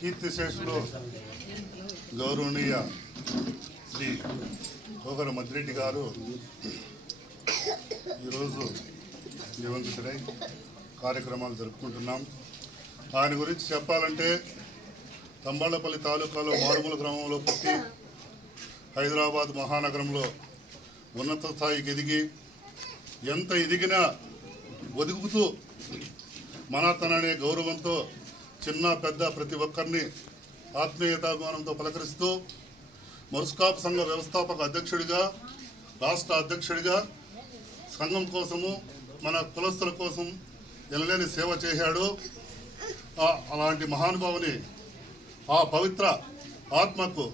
కీర్తిశేషులు గౌరవనీయ శ్రీ కోగర మద్రెడ్డి గారు ఈరోజు దివంగతుడై కార్యక్రమాలు జరుపుకుంటున్నాం. ఆయన గురించి చెప్పాలంటే తంబాళ్ళపల్లి తాలూకాలో మారుమూల గ్రామంలో పుట్టి హైదరాబాద్ మహానగరంలో ఉన్నత స్థాయికి ఎదిగి ఎంత ఎదిగినా ఒదుగుతూ మనతననే గౌరవంతో చిన్న పెద్ద ప్రతి ఒక్కరిని ఆత్మీయతాభిమానంతో పలకరిస్తూ మరుస్కాప్ సంఘ వ్యవస్థాపక అధ్యక్షుడిగా రాష్ట్ర అధ్యక్షుడిగా సంఘం కోసము మన కులస్తుల కోసం ఎనలేని సేవ చేశాడు. అలాంటి మహానుభావుని ఆ పవిత్ర ఆత్మకు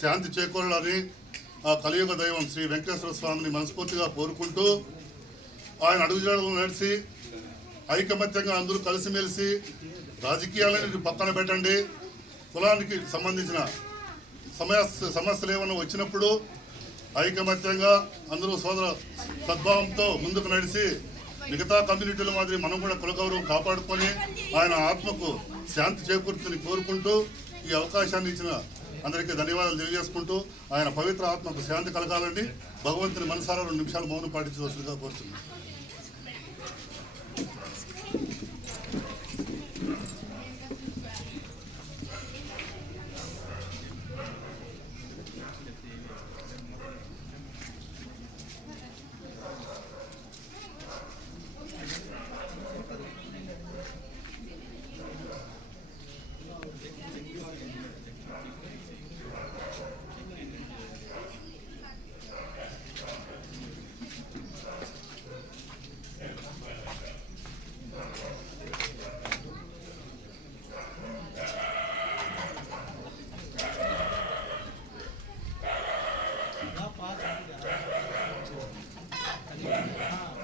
శాంతి చేకూరాలని ఆ కలియుగ దైవం శ్రీ వెంకటేశ్వర స్వామిని మనస్ఫూర్తిగా కోరుకుంటూ ఆయన అడుగుజాడలు నడిచి ఐకమత్యంగా అందరూ కలిసిమెలిసి రాజకీయాలని పక్కన పెట్టండి. కులానికి సంబంధించిన సమస్య సమస్యలు ఏమైనా వచ్చినప్పుడు ఐకమత్యంగా అందరూ సోదర సద్భావంతో ముందుకు నడిచి మిగతా కమ్యూనిటీల మాదిరి మనం కూడా కులగౌరవం కాపాడుకొని ఆయన ఆత్మకు శాంతి చేకూరుతుందని కోరుకుంటూ ఈ అవకాశాన్ని ఇచ్చిన అందరికీ ధన్యవాదాలు తెలియజేసుకుంటూ ఆయన పవిత్ర ఆత్మకు శాంతి కలగాలండి భగవంతుని మనసారా రెండు నిమిషాలు మౌనం పాటించవలసిందిగా కోరుతున్నాను. Yeah.